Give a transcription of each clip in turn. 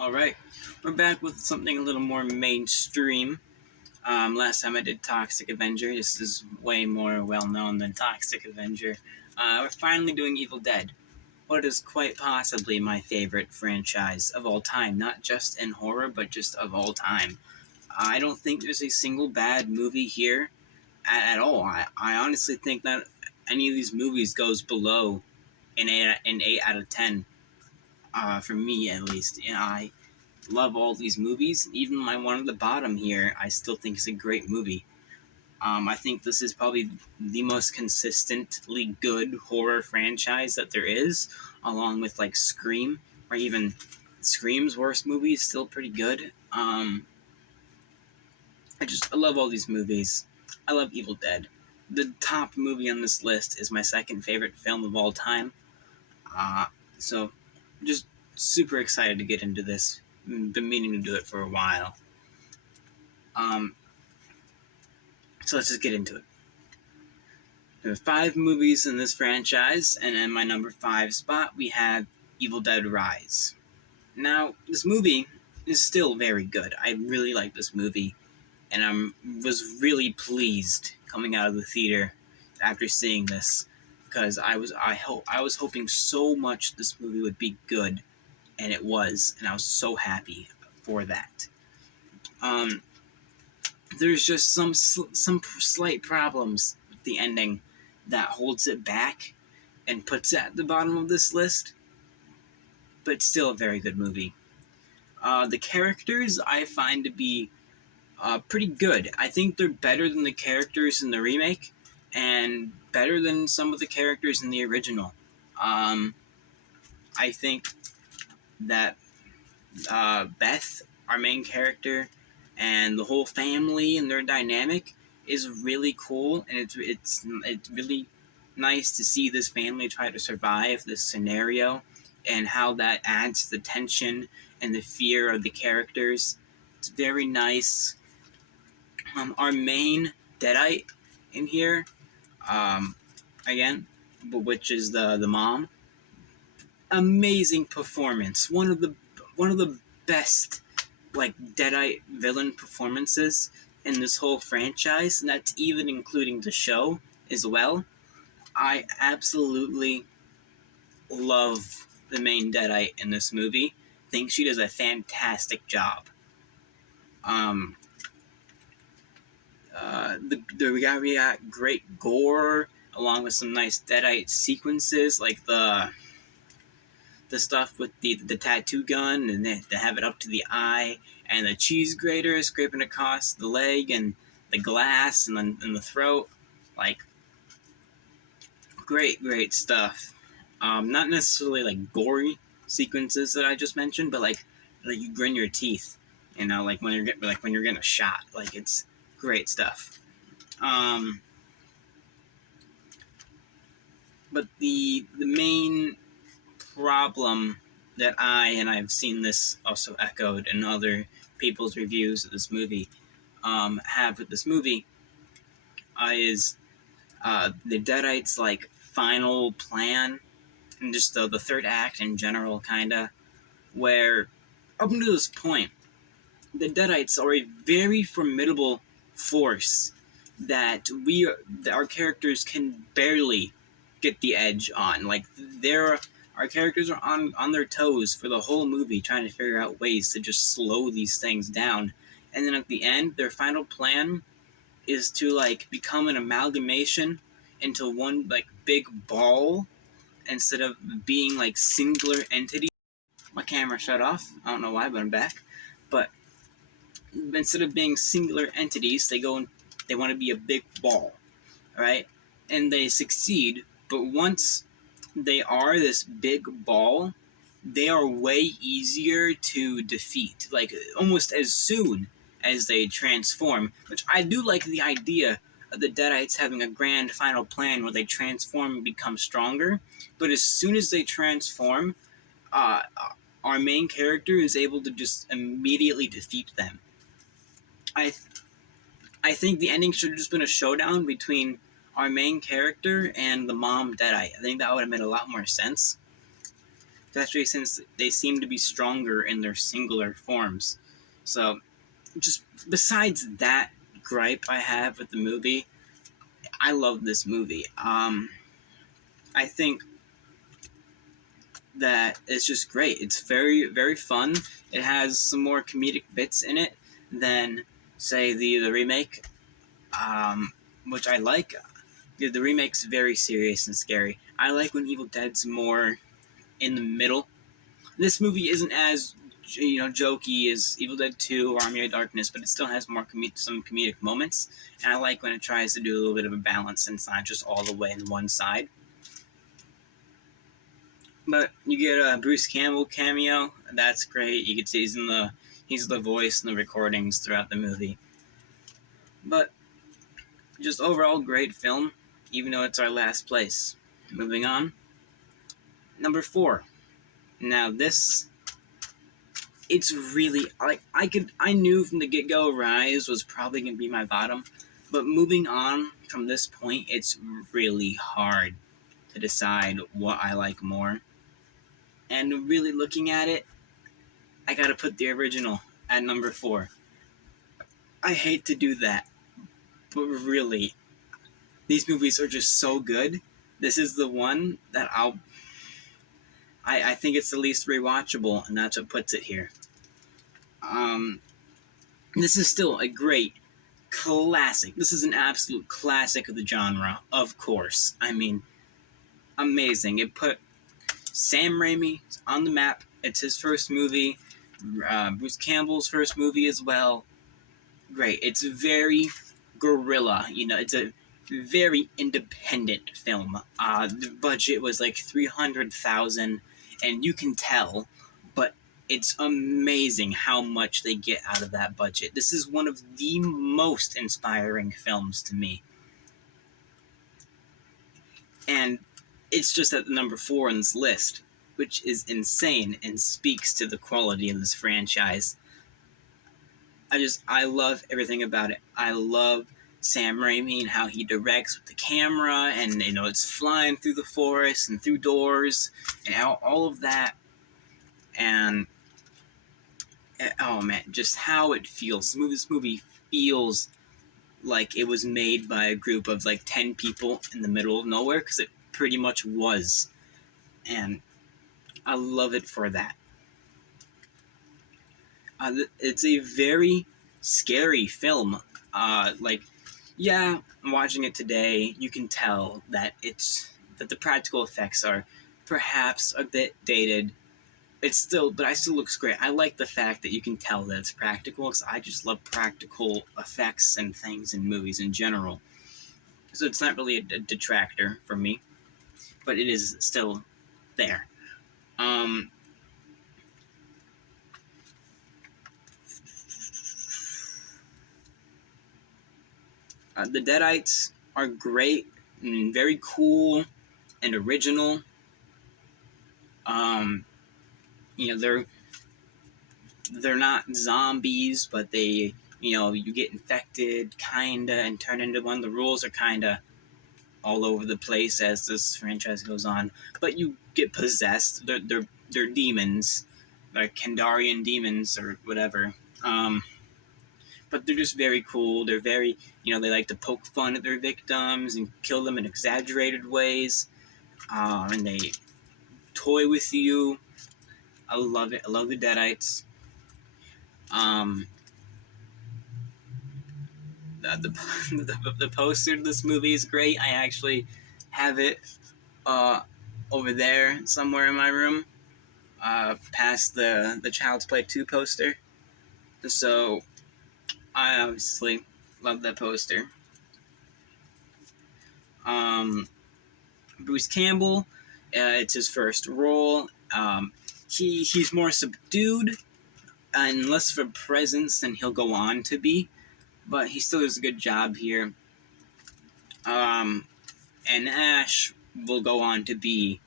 Alright, we're back with something a little more mainstream. Last time I did Toxic Avenger. This is way more well known than Toxic Avenger. We're finally doing Evil Dead. What is quite possibly my favorite franchise of all time, not just in horror, but just of all time. I don't think there's a single bad movie here at all. I honestly think that any of these movies goes below an 8 out of 10, for me at least. I love all these movies. Even my one at the bottom here, I still think is a great movie. I think this is probably the most consistently good horror franchise that there is, along with like Scream, or even Scream's worst movie is still pretty good. I love all these movies. I love Evil Dead. The top movie on this list is my second favorite film of all time. So, just super excited to get into this. Been meaning to do it for a while. So let's just get into it. There are 5 movies in this franchise, and in my number 5 spot, we have Evil Dead Rise. Now, this movie is still very good. I really like this movie, and I was really pleased coming out of the theater after seeing this, because I was hoping so much this movie would be good, and it was, and I was so happy for that. There's just some slight problems with the ending that holds it back and puts it at the bottom of this list, but still a very good movie. The characters I find to be pretty good. I think they're better than the characters in the remake, and better than some of the characters in the original. I think that Beth, our main character, and the whole family and their dynamic is really cool, and it's really nice to see this family try to survive this scenario, and how that adds to the tension and the fear of the characters. It's very nice. Our main Deadite in here, again, which is the mom. Amazing performance. One of the best like Deadite villain performances in this whole franchise, and that's even including the show as well. I absolutely love the main Deadite in this movie. Think she does a fantastic job. We got great gore, along with some nice Deadite sequences, like the stuff with the tattoo gun, and they have it up to the eye, and the cheese grater scraping across the leg, and the glass, and the throat. Like, great stuff. Not necessarily like gory sequences that I just mentioned, but like you grin your teeth, like when you're getting a shot. Like, it's great stuff. But the main problem that I've seen this also echoed in other people's reviews of this movie, have with this movie, is the Deadites' like final plan, and just the third act in general, kinda, where up until this point, the Deadites are a very formidable force that our characters can barely get the edge on. Like, our characters are on their toes for the whole movie, trying to figure out ways to just slow these things down. And then at the end, their final plan is to like become an amalgamation into one like big ball, instead of being like singular entities. My camera shut off. I don't know why, but I'm back. But instead of being singular entities, they want to be a big ball, right? And they succeed, but once they are this big ball, they are way easier to defeat, like almost as soon as they transform, which I do like the idea of the Deadites having a grand final plan where they transform and become stronger, but as soon as they transform, our main character is able to just immediately defeat them. I think the ending should have just been a showdown between our main character and the mom Deadite. I think that would have made a lot more sense. especially since they seem to be stronger in their singular forms. So, just besides that gripe I have with the movie, I love this movie. I think that it's just great. It's very, very fun. It has some more comedic bits in it than, say, the remake, which I like. The remake's very serious and scary. I like when Evil Dead's more in the middle. This movie isn't as jokey as Evil Dead 2 or Army of Darkness, but it still has more some comedic moments. And I like when it tries to do a little bit of a balance and it's not just all the way in one side. But you get a Bruce Campbell cameo. That's great. You can see he's the voice in the recordings throughout the movie. But just overall great film, even though it's our last place. Moving on. Number 4. Now this, it's really I knew from the get-go Rise was probably gonna be my bottom, but moving on from this point, it's really hard to decide what I like more. And really looking at it, I gotta put the original at number 4. I hate to do that, but really, these movies are just so good. This is the one that I think it's the least rewatchable, and that's what puts it here. This is still a great classic. This is an absolute classic of the genre, of course. I mean, amazing. It put Sam Raimi on the map. It's his first movie. Bruce Campbell's first movie as well. Great. It's very guerrilla. It's a very independent film. The budget was like $300,000, and you can tell, but it's amazing how much they get out of that budget. This is one of the most inspiring films to me. And it's just at number 4 on this list, which is insane and speaks to the quality of this franchise. I love everything about it. I love Sam Raimi and how he directs with the camera, and it's flying through the forest and through doors and all of that. And oh man, just how it feels. This movie feels like it was made by a group of like 10 people in the middle of nowhere, because it pretty much was. And I love it for that. It's a very scary film. I'm watching it today, you can tell that the practical effects are perhaps a bit dated. But it still looks great. I like the fact that you can tell that it's practical, because I just love practical effects and things in movies in general. So it's not really a detractor for me, but it is still there. The Deadites are great and very cool and original. They're not zombies, but they, you get infected, kinda, and turn into one. The rules are kinda all over the place as this franchise goes on, but you get possessed. They're demons, like Kandarian demons or whatever. But they're just very cool. They're very, they like to poke fun at their victims and kill them in exaggerated ways. And they toy with you. I love it. I love the Deadites. The poster of this movie is great. I actually have it over there somewhere in my room, past the Child's Play 2 poster. So I obviously love that poster. Bruce Campbell, it's his first role. He's more subdued and less of a presence than he'll go on to be, but he still does a good job here. And Ash will go on to be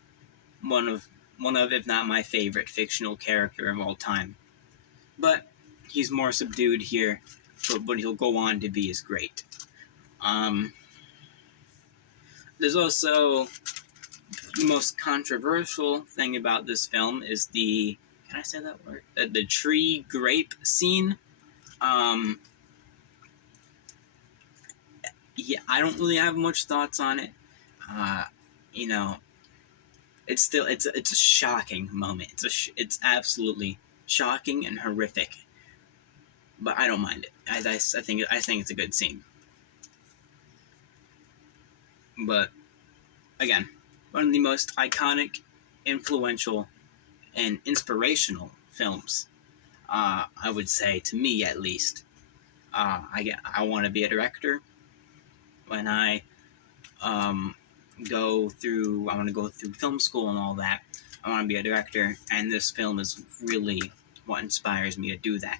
one of, if not my favorite fictional character of all time. But he's more subdued here, but what he'll go on to be is great. There's also the most controversial thing about this film is the, can I say that word? The tree grape scene. Yeah, I don't really have much thoughts on it. Uh, you know, it's still it's a shocking moment. It's absolutely shocking and horrific. But I don't mind it. I think it's a good scene. But again, one of the most iconic, influential, and inspirational films. I would say, to me at least. I want to be a director. When I I want to go through film school and all that. I want to be a director, and this film is really what inspires me to do that,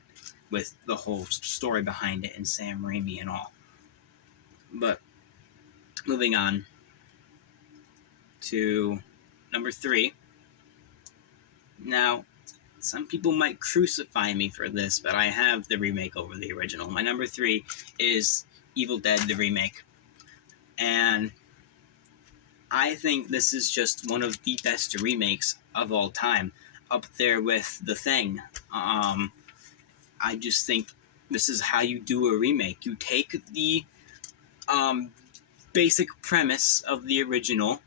with the whole story behind it and Sam Raimi and all. But moving on to number 3. Now, some people might crucify me for this, but I have the remake over the original. My number 3 is Evil Dead, the remake. And I think this is just one of the best remakes of all time, up there with The Thing. I just think this is how you do a remake. You take the basic premise of the original,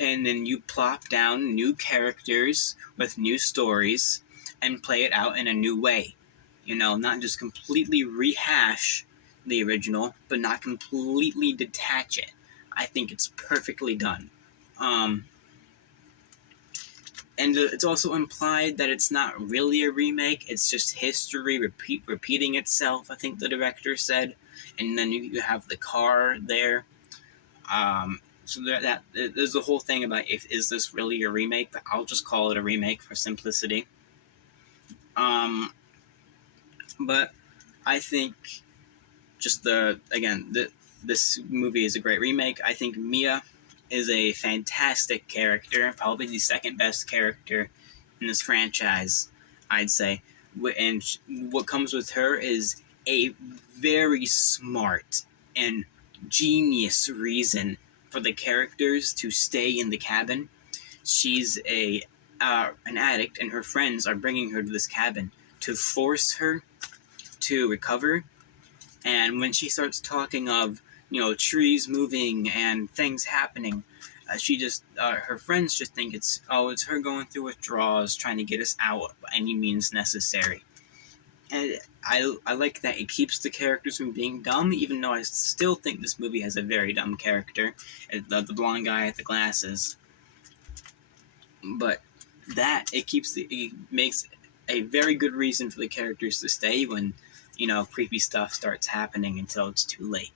and then you plop down new characters with new stories and play it out in a new way. Not just completely rehash the original, but not completely detach it. I think it's perfectly done. And it's also implied that it's not really a remake, it's just history repeating itself, I think the director said. And then you have the car there. So there's the whole thing about is this really a remake, but I'll just call it a remake for simplicity. But I think just this movie is a great remake. I think Mia is a fantastic character, probably the second best character in this franchise, I'd say. And what comes with her is a very smart and genius reason for the characters to stay in the cabin. She's an addict, and her friends are bringing her to this cabin to force her to recover. And when she starts talking of trees moving and things happening, her friends just think it's her going through withdrawals, trying to get us out by any means necessary. And I like that it keeps the characters from being dumb, even though I still think this movie has a very dumb character, the blonde guy with the glasses. But it makes a very good reason for the characters to stay when creepy stuff starts happening until it's too late.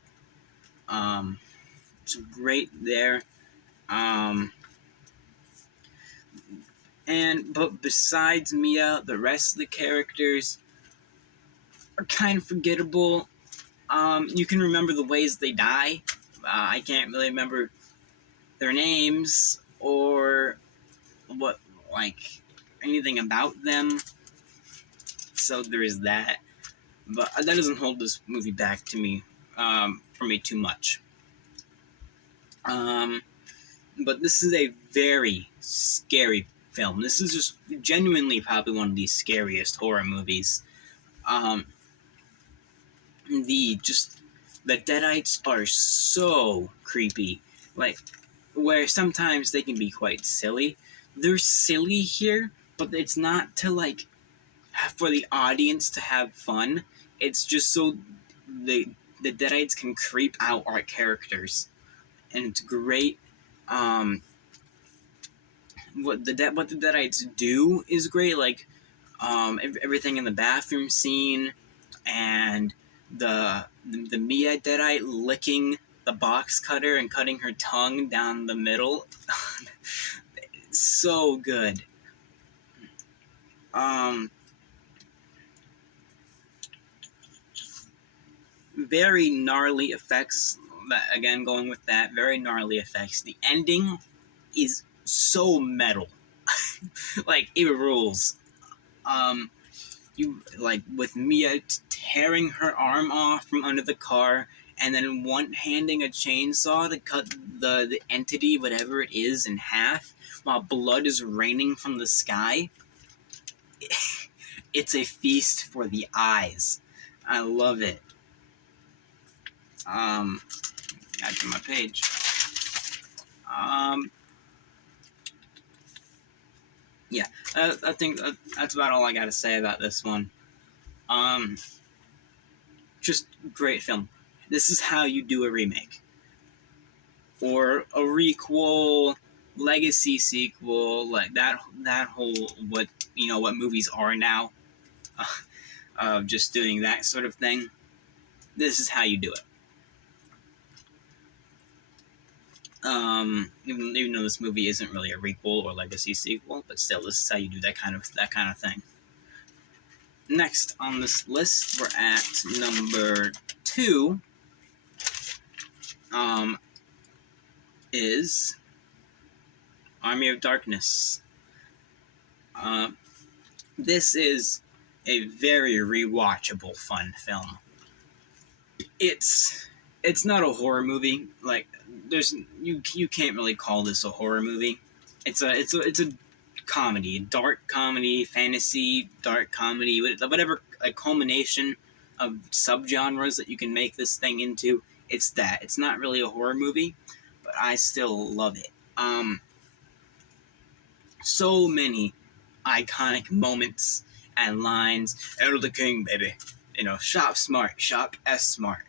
It's great there. But besides Mia, the rest of the characters are kind of forgettable. You can remember the ways they die. I can't really remember their names or anything about them. So there is that. But that doesn't hold this movie back for me too much. But this is a very scary film. This is just genuinely probably one of the scariest horror movies. The Deadites are so creepy. Where sometimes they can be quite silly. They're silly here, but it's not to for the audience to have fun. It's just so the Deadites can creep out our characters, and it's great. What the Deadites do is great. Everything in the bathroom scene, and the Mia Deadite licking the box cutter and cutting her tongue down the middle. So good. Very gnarly effects. Again, going with that, very gnarly effects. The ending is so metal. It rules. With Mia tearing her arm off from under the car and then one-handing a chainsaw to cut the entity, whatever it is, in half, while blood is raining from the sky. It's a feast for the eyes. I love it. Add to my page. Yeah, I think that's about all I gotta say about this one. Just great film. This is how you do a remake. Or a requel, legacy sequel, like that whole, what movies are now, just doing that sort of thing. This is how you do it. Even though this movie isn't really a requel or legacy sequel, but still, this is how you do that kind of thing. Next on this list, we're at number 2. Is Army of Darkness. This is a very rewatchable, fun film. It's not a horror movie. Like, you can't really call this a horror movie. It's a comedy, dark comedy, fantasy, dark comedy, whatever, a culmination of subgenres that you can make this thing into. It's that. It's not really a horror movie, but I still love it. So many iconic moments and lines. Hail the King, baby. Shop smart, shop S-smart.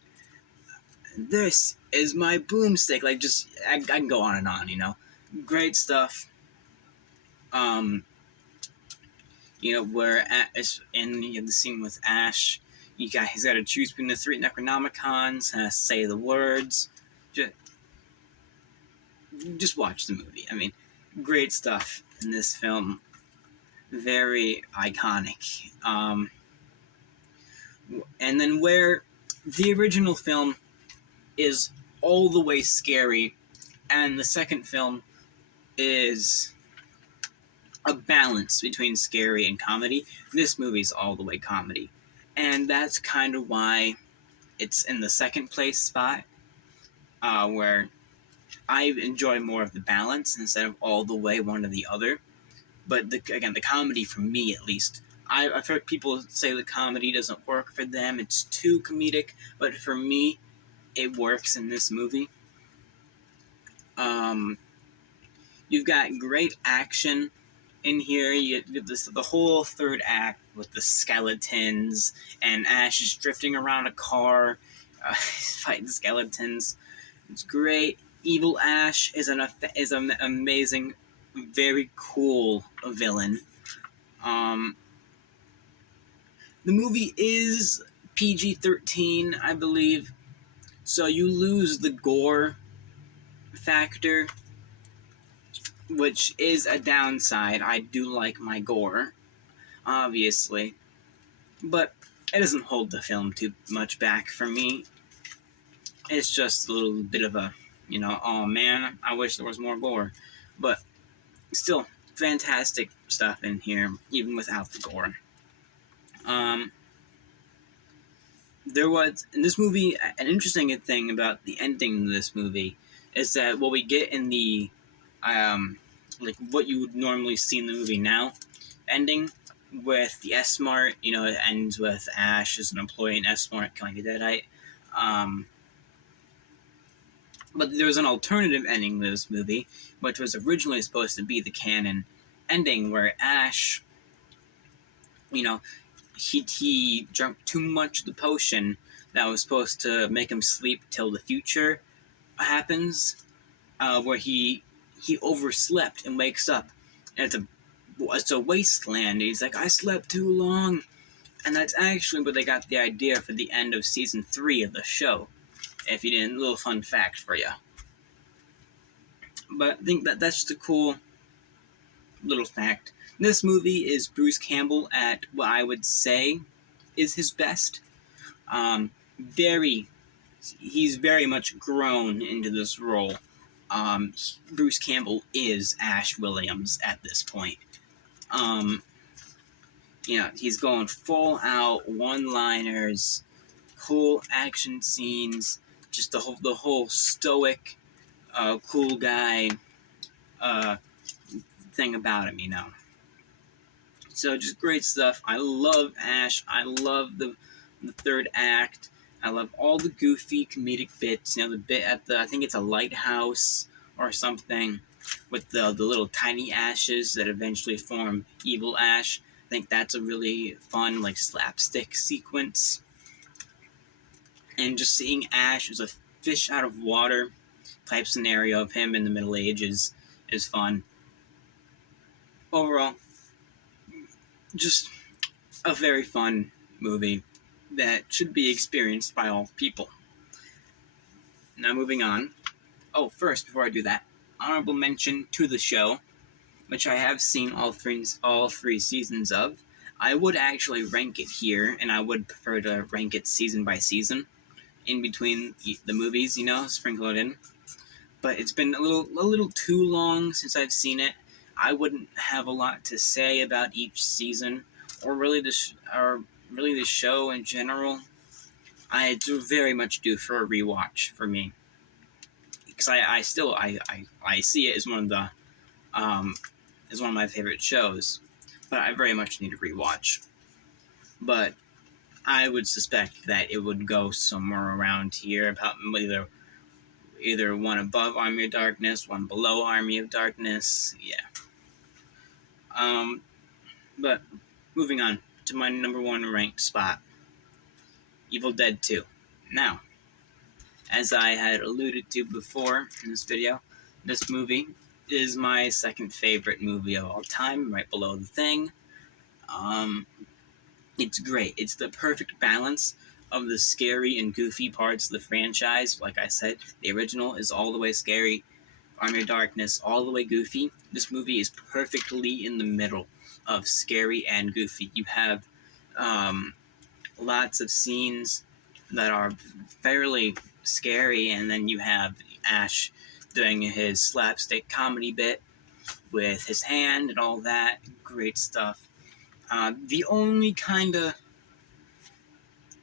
This is my boomstick. Like, just, I can go on and on, Great stuff. Where you have the scene with Ash. He's got to choose between the 3 Necronomicons, say the words. Just watch the movie. I mean, great stuff in this film. Very iconic. And then where the original film is all the way scary, and the second film is a balance between scary and comedy, this movie's all the way comedy. And that's kind of why it's in the second place spot, where I enjoy more of the balance instead of all the way one or the other. But the comedy, for me at least, I've heard people say the comedy doesn't work for them, it's too comedic, but for me, it works in this movie. You've got great action in here. You get the whole third act with the skeletons, and Ash is drifting around a car, fighting skeletons. It's great. Evil Ash is an amazing, very cool villain. The movie is PG-13, I believe, so you lose the gore factor, which is a downside. I do like my gore, obviously, but it doesn't hold the film too much back for me. It's just a little bit of a, oh man, I wish there was more gore. But still, fantastic stuff in here, even without the gore. There was, in this movie, an interesting thing about the ending of this movie is that what we get in the, like what you would normally see in the movie now, ending with the S-Mart, it ends with Ash as an employee in S-Mart killing a Deadite. But there was an alternative ending to this movie, which was originally supposed to be the canon ending, where Ash, he drank too much of the potion that was supposed to make him sleep till the future happens, where he overslept and wakes up, and it's a wasteland. He's like, I slept too long. And that's actually where they got the idea for the end of season 3 of the show. If you didn't, a little fun fact for you. But I think that's just a cool little fact. This movie is Bruce Campbell at what I would say is his best. He's very much grown into this role. Bruce Campbell is Ash Williams at this point. He's going full out one-liners, cool action scenes, just the whole stoic, cool guy thing about him, you know. So just great stuff. I love Ash. I love the third act. I love all the goofy comedic bits. You know, the bit at I think it's a lighthouse or something, with the little tiny ashes that eventually form Evil Ash. I think that's a really fun, like, slapstick sequence. And just seeing Ash as a fish out of water type scenario of him in the Middle Ages is fun. Overall, just a very fun movie that should be experienced by all people. Now, moving on. Oh, first, before I do that, honorable mention to the show, which I have seen all three seasons of. I would actually rank it here, and I would prefer to rank it season by season, in between the movies, you know, sprinkle it in. But it's been a little too long since I've seen it. I wouldn't have a lot to say about each season, or really the show in general. I do very much due for a rewatch for me, because I still see it as one of my favorite shows, but I very much need a rewatch. But I would suspect that it would go somewhere around here, about either one above Army of Darkness, one below Army of Darkness. Yeah. But moving on to my number one ranked spot, Evil Dead 2. Now, as I had alluded to before in this video, this movie is my second favorite movie of all time, right below The Thing. It's great. It's the perfect balance of the scary and goofy parts of the franchise. Like I said, the original is all the way scary, Army of Darkness all the way goofy. This movie is perfectly in the middle of scary and goofy. You have lots of scenes that are fairly scary, and then you have Ash doing his slapstick comedy bit with his hand and all that. Great stuff. The only kind of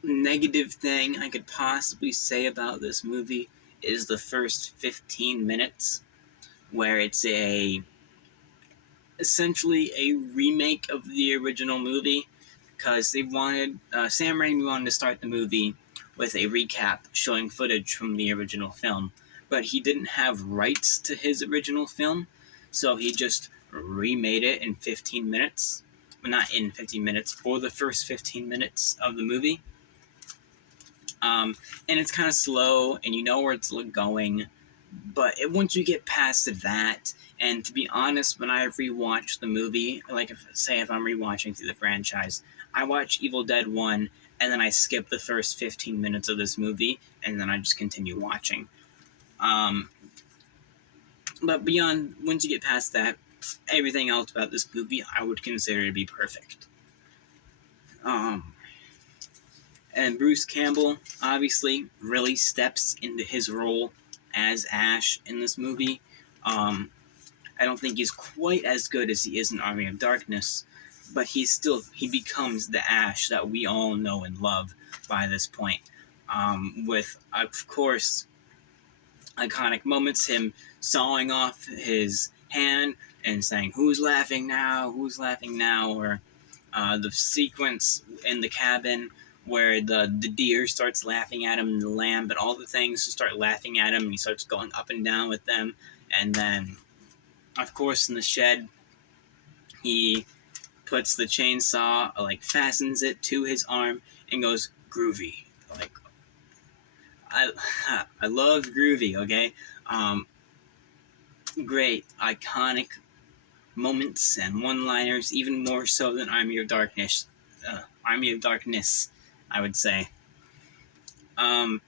negative thing I could possibly say about this movie is the first 15 minutes, where it's essentially a remake of the original movie, because they wanted Sam Raimi wanted to start the movie with a recap showing footage from the original film, but he didn't have rights to his original film, so he just remade it in 15 minutes. Well, not in 15 minutes, for the first 15 minutes of the movie. And it's kind of slow, and you know where it's going, but once you get past that, and to be honest, when I rewatch the movie, like if I'm rewatching through the franchise, I watch Evil Dead 1, and then I skip the first 15 minutes of this movie, and then I just continue watching. But beyond, once you get past that, everything else about this movie I would consider to be perfect. And Bruce Campbell, obviously, really steps into his role as Ash in this movie. I don't think he's quite as good as he is in Army of Darkness, but he becomes the Ash that we all know and love by this point. With, of course, iconic moments, him sawing off his hand and saying, "Who's laughing now? Who's laughing now?" Or the sequence in the cabin where the deer starts laughing at him, and the lamb, but all the things start laughing at him, and he starts going up and down with them. And then, of course, in the shed, he puts the chainsaw, fastens it to his arm, and goes, "Groovy." I love Groovy, okay? Great, iconic moments and one-liners, even more so than Army of Darkness. I would say. I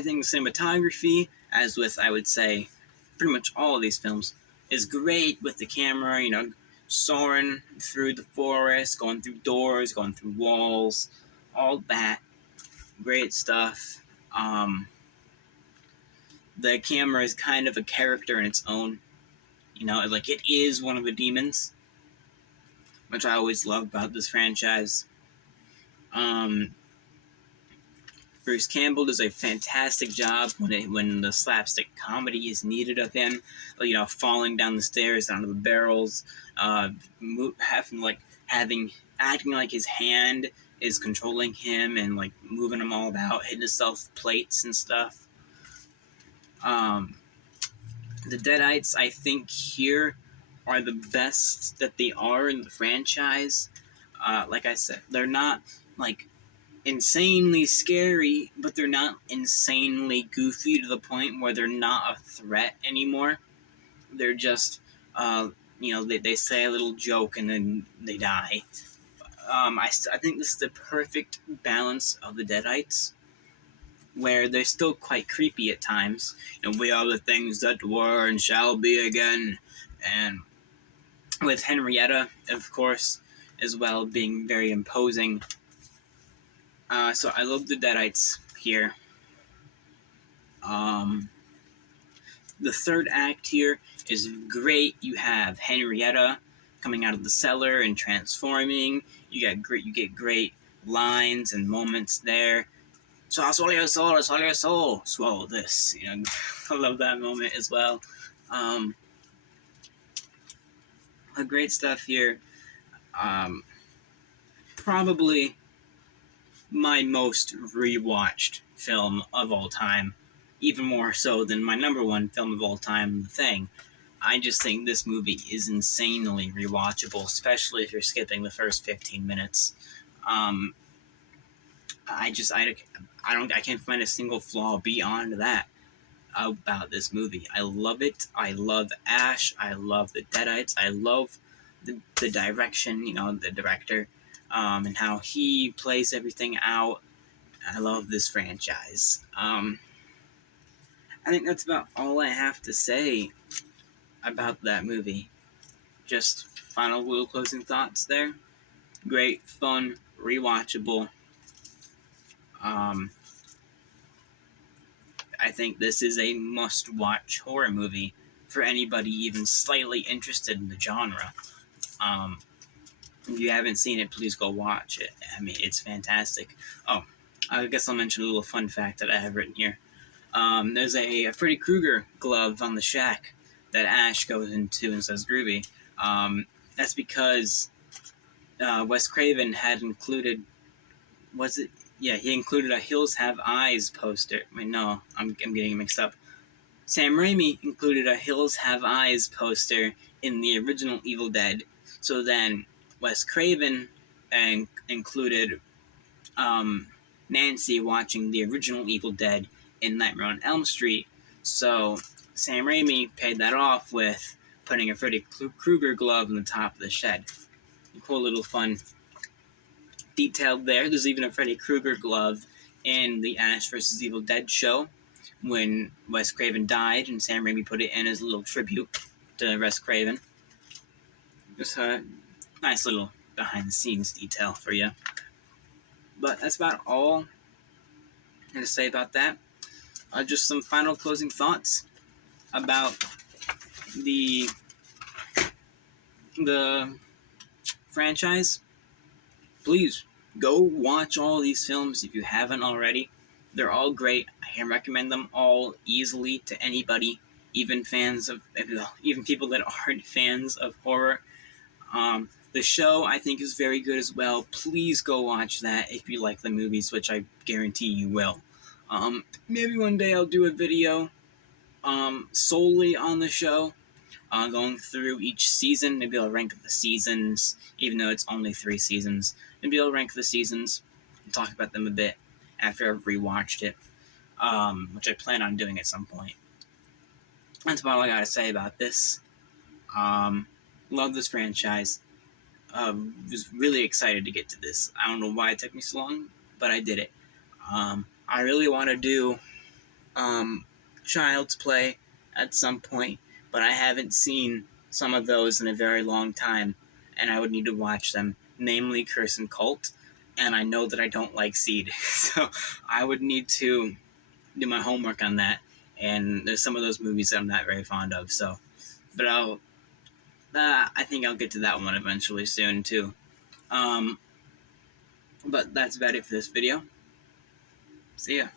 think the cinematography, as with, I would say, pretty much all of these films, is great with the camera, soaring through the forest, going through doors, going through walls, all that. Great stuff. The camera is kind of a character in its own. It is one of the demons, which I always love about this franchise. Bruce Campbell does a fantastic job when the slapstick comedy is needed of him. Falling down the stairs, down to the barrels, acting like his hand is controlling him and like moving him all about, hitting himself with plates and stuff. The Deadites, I think, here are the best that they are in the franchise. Like I said, they're not like insanely scary, but they're not insanely goofy to the point where they're not a threat anymore. They're just, they say a little joke and then they die. I think this is the perfect balance of the Deadites, where they're still quite creepy at times. We are the things that were and shall be again. And with Henrietta, of course, as well, being very imposing. So I love the Deadites here. The third act here is great. You have Henrietta coming out of the cellar and transforming. You get great lines and moments there. So swallow your soul, swallow your soul, swallow this. I love that moment as well. Great stuff here. Probably my most rewatched film of all time, even more so than my number one film of all time, The Thing. I just think this movie is insanely rewatchable, especially if you're skipping the first 15 minutes. I can't find a single flaw beyond that about this movie. I love it. I love Ash. I love the Deadites. I love the direction, the director, and how he plays everything out. I love this franchise. I think that's about all I have to say about that movie. Just final little closing thoughts there. Great, fun, rewatchable. I think this is a must-watch horror movie for anybody even slightly interested in the genre. If you haven't seen it, please go watch it. I mean, it's fantastic. Oh, I guess I'll mention a little fun fact that I have written here. There's a Freddy Krueger glove on the shack that Ash goes into and says groovy. That's because Wes Craven had included, he included a Hills Have Eyes poster. Wait, no, I'm getting it mixed up. Sam Raimi included a Hills Have Eyes poster in the original Evil Dead. So then Wes Craven included Nancy watching the original Evil Dead in Nightmare on Elm Street. So Sam Raimi paid that off with putting a Freddy Krueger glove on the top of the shed. Cool little fun detail there. There's even a Freddy Krueger glove in the Ash vs. Evil Dead show when Wes Craven died, and Sam Raimi put it in as a little tribute to Wes Craven. Just a nice little behind-the-scenes detail for you. But that's about all I'm going to say about that. Just some final closing thoughts about the franchise. Please go watch all these films if you haven't already. They're all great. I can recommend them all easily to anybody, even people that aren't fans of horror. The show, I think, is very good as well. Please go watch that if you like the movies, which I guarantee you will. Maybe one day I'll do a video solely on the show, going through each season. Maybe I'll rank the seasons, even though it's only 3 seasons. Maybe I'll rank the seasons and talk about them a bit after I've rewatched it, which I plan on doing at some point. That's about all I gotta say about this. Love this franchise. Was really excited to get to this. I don't know why it took me so long, but I did it. I really want to do Child's Play at some point, but I haven't seen some of those in a very long time, and I would need to watch them, namely Curse and Cult, and I know that I don't like Seed, so I would need to do my homework on that, and there's some of those movies that I'm not very fond of, but I think I'll get to that one eventually soon, too. But that's about it for this video. See ya.